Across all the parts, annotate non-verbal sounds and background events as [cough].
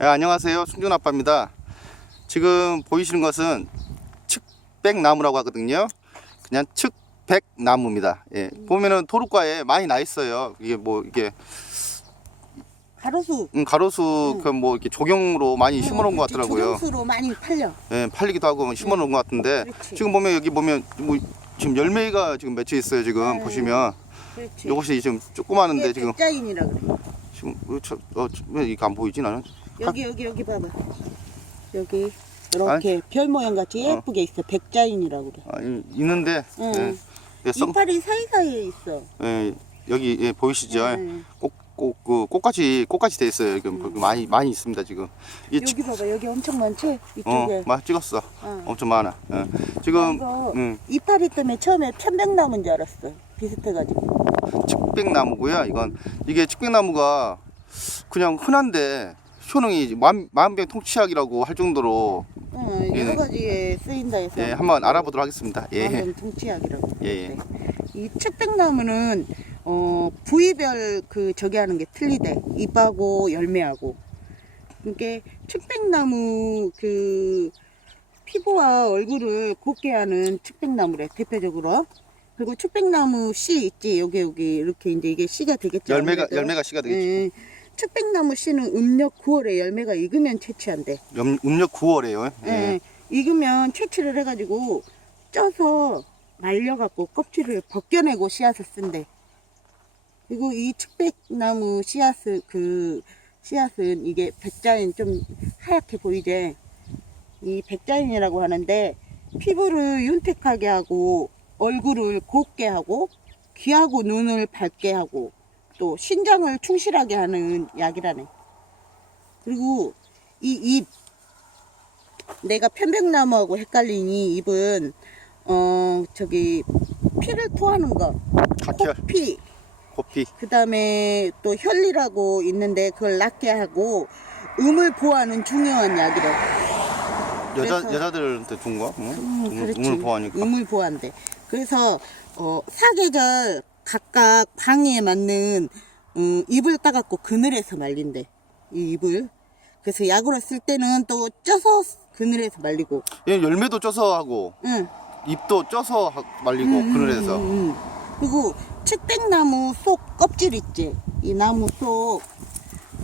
네, 안녕하세요. 승준 아빠입니다. 지금 보이시는 것은 측백나무라고 하거든요. 그냥 측백나무입니다. 예. 보면은 도로가에 많이 나 있어요. 이게 뭐 이게 가로수 음, 가로수 그뭐 이렇게 조경으로 많이 심어 놓은 것 같더라고요. 조경수로 많이 팔려. 예, 팔리기도 하고 심어 놓은 것 같은데 그렇지. 지금 보면 여기 보면 뭐 지금 열매가 지금 맺혀 있어요. 지금 네. 보시면 그렇지. 이것이 지금 조그마한데 지금 백자인이라 그래. 지금 어, 저, 어, 저- 왜 이게 안 보이지 나는? 여기 여기 여기 봐봐. 여기 이렇게 별 모양 같이 어. 예쁘게 있어. 백자인이라고 그래. 아, 이- 있는데 응. 예, 예, 썩- 이파리 사이사이에 있어. 예, 여기 예, 보이시죠? 응. 꽃, 꽃, 그 꽃같이 꽃같이 돼 있어요. 지금 그 많이 많이 있습니다. 지금 이 치- 여기 봐봐. 여기 엄청 많지? 어, 이쪽에. 막 찍었어. 어. 엄청 많아. 예. 지금 이거 음, 이파리 때문에 처음에 편백나무인 줄 알았어. 비슷해가지고. 측백나무고요. 이건 이게 측백나무가 그냥 흔한데 효능이 만, 만병통치약이라고 할 정도로 응, 예. 여러 가지에 쓰인다 해서. 예, 한번 알아보도록 하겠습니다. 예. 완전 통치약이라고. [laughs] 예, 예. 이 측백나무는 어 부위별 그 저기 하는 게 틀리대. 잎하고 열매하고. 그게 측백나무 그 피부와 얼굴을 곱게 하는 측백나무래 대표적으로. 그리고 측백나무 씨 있지 여기 여기 이렇게 이제 이게 씨가 되겠죠. 열매가 아무래도. 열매가 씨가 되겠지. 예. 측백나무 씨는 음력 9월에 열매가 익으면 채취한대. 염- 음력 9월에요. 예. 예. 익으면 채취를 해가지고 쪄서 말려갖고 껍질을 벗겨내고 씨앗을 쓴대. 그리고 이 측백나무 씨앗을 그 씨앗은 이게 백자인 좀 하얗게 보이제. 이 백자인이라고 하는데 피부를 윤택하게 하고 얼굴을 곱게 하고 귀하고 눈을 밝게 하고 또 신장을 충실하게 하는 약이라네. 그리고 이 잎 내가 편백나무하고 헷갈리니 잎은 어 저기 피를 토하는 거 각혈, 코피 코피. 그 다음에 또 혈리라고 있는데 그걸 낫게 하고 음을 보호하는 중요한 약이래. 여자 그래서- 여자들한테 준 거? 응? 음, 음, 그렇지. 음을 보하니까. 음을 보호한대. 그래서 어, 사계절 각각 방에 맞는 음, 잎을 따갖고 그늘에서 말린대. 이 잎을. 그래서 약으로 쓸 때는 또 쪄서 그늘에서 말리고. 얘 열매도 쪄서 하고 응. 잎도 쪄서 하- 말리고 음, 그늘에서. 음, 음. 그리고 측백나무 속 껍질 있지. 이 나무 속.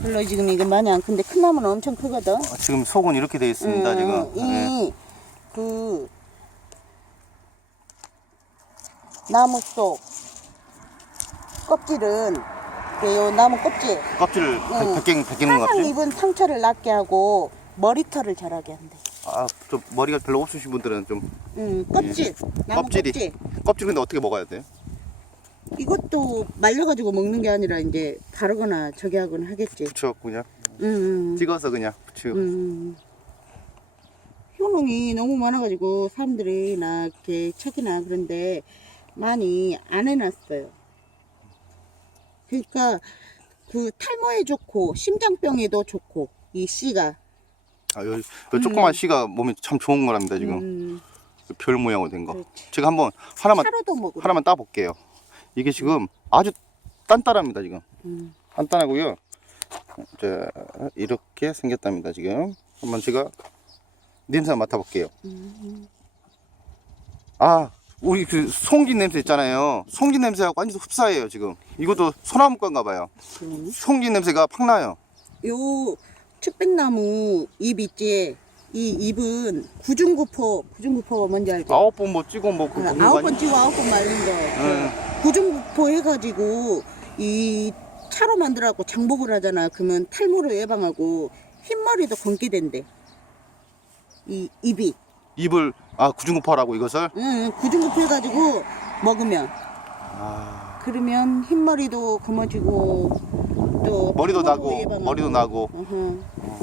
별로 지금 이게 많이 안 큰데 큰 나무는 엄청 크거든. 아, 지금 속은 이렇게 돼 있습니다. 음, 지금. 예. 이, 그, 나무 속 껍질은, 그요 나무 껍질, 껍질을 응. 벗기는 벗기는 것 항상 같지? 입은 상처를 낫게 하고, 머리털을 자라게 한대. 아, 좀 머리가 별로 없으신 분들은 좀 음, 껍질, 나무 껍질이. 껍질. 껍질 근데 어떻게 먹어야 돼? 이것도 말려가지고 먹는 게 아니라 이제 바르거나 저기 하거나 하겠지. 붙여 그냥 음, 음, 찍어서 그냥 붙이고. 음. 효능이 너무 많아가지고 사람들이 나 이렇게 책이나 그런데 많이 안 해놨어요. 그러니까 그 탈모에 좋고 심장병에도 좋고 이 씨가 아, 요, 요 조그만 씨가 몸에 참 좋은 거랍니다 지금 음, 별 모양으로 된 거. 그렇지. 제가 한번 하나만 차로도 먹으러. 하나만 따 볼게요. 이게 지금 아주 단단합니다 지금. 음, 간단하고요. 자, 이렇게 생겼답니다, 지금. 한번 제가 냄새 맡아볼게요. 음, 아, 우리 그 송진 냄새 있잖아요. 송진 냄새하고 완전 흡사해요, 지금. 이것도 소나무과인가 봐요. 송진 냄새가 팍 나요. 요 측백나무 잎 있지. 이 잎은 구중구포, 구중구포가 뭔지 알죠? 아홉 번 뭐 찍어 뭐, 그, 그거 아홉? 번 찍어 아홉 번 말린 거. 응. 구중구포 해가지고 이 차로 만들어갖고 장복을 하잖아. 그러면 탈모를 예방하고 흰머리도 검게 된대. 이 잎이. 입을, 아, 구중구파라고 이것을? 응, 구중구포 해가지고 먹으면. 아, 그러면 흰머리도 검어지고 또 머리도 나고, 예방하고. 머리도 나고. 어허.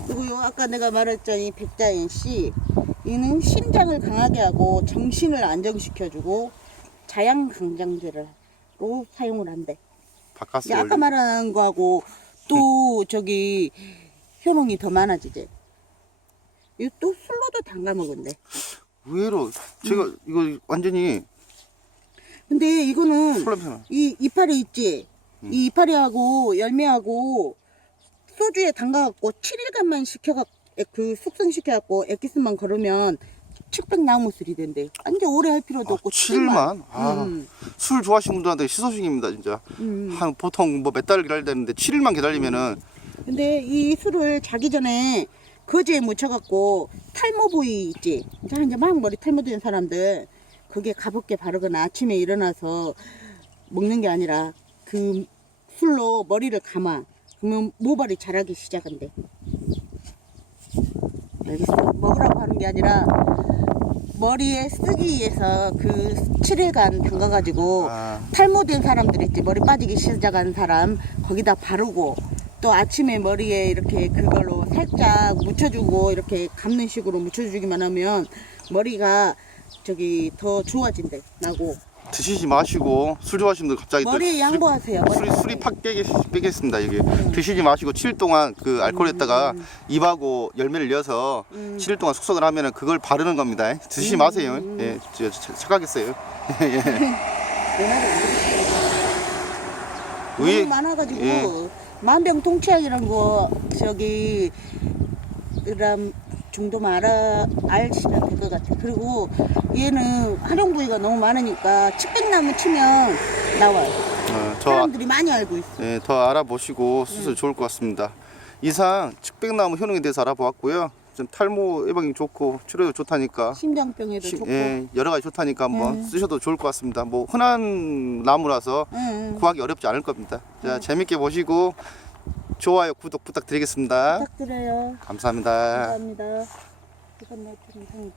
그리고 요 아까 내가 말했더니 백자인 씨 이는 심장을 강하게 하고 정신을 안정시켜주고 자양 강장제로 사용을 한대. 바카스 아까 말한 거하고 또 저기 효능이 더 많아지지. 이거 또 술로도 담가 먹은데. 의외로, 제가 음. 이거 완전히 근데 이거는 술 냄새 나. 이 이파리 있지. 음. 이 이파리하고 열매하고 소주에 담가갖고 7일간만 시켜갖 그 숙성시켜갖고 엑기스만 걸으면 측백나무 술이 된대. 완전 오래 할 필요도 아, 없고 7일만? 아, 음, 술 좋아하시는 분들한테 시소식입니다, 진짜. 음. 한 보통 뭐 몇 달을 기다려야 되는데 7일만 기다리면은 근데 이 술을 자기 전에 거즈에 묻혀갖고 탈모 부위 있지. 이제 이제 막 머리 탈모된 사람들 그게 가볍게 바르거나 아침에 일어나서 먹는 게 아니라 그 술로 머리를 감아. 그러면 모발이 자라기 시작한대. 알겠어? 먹으라고 하는 게 아니라 머리에 쓰기 위해서 그 7일간 담가가지고 아, 탈모된 사람들 있지 머리 빠지기 시작한 사람 거기다 바르고 또 아침에 머리에 이렇게 그걸로 살짝 묻혀주고 이렇게 감는 식으로 묻혀주기만 하면 머리가 저기 더 좋아진대 나고. 드시지 마시고 술 좋아하시는 분들 갑자기 또 머리에 술이- 양보하세요 술이 머리. 술이 팍 깨겠, 빼겠습니다 이게. 드시지 마시고 7일 동안 그 알코올에다가 입하고 열매를 이어서 음. 7일 동안 숙성을 하면은 그걸 바르는 겁니다. 드시지 마세요. 예, 저, 저, 착각했어요. [laughs] 내 말이 되겠어. 의- 너무 많아가지고. 예. 만병통치약이란 거 저기 그람 정도만 알아 알시면 될 것 같아. 그리고 얘는 활용 부위가 너무 많으니까 측백나무 치면 나와요. 어, 저 사람들이 많이 알고 있어. 예, 더 알아보시고 수술 좋을 것 같습니다 이상 측백나무 효능에 대해서 알아보았고요 좀 탈모 예방이 좋고 치료도 좋다니까 심장병에도 시- 좋고. 예, 여러 가지 좋다니까 한번 예. 쓰셔도 좋을 것 같습니다 뭐 흔한 나무라서 응, 응. 구하기 어렵지 않을 겁니다 자 재밌게 보시고 좋아요 구독 부탁드리겠습니다 부탁드려요. 감사합니다 감사합니다. 이건 내 동생이지.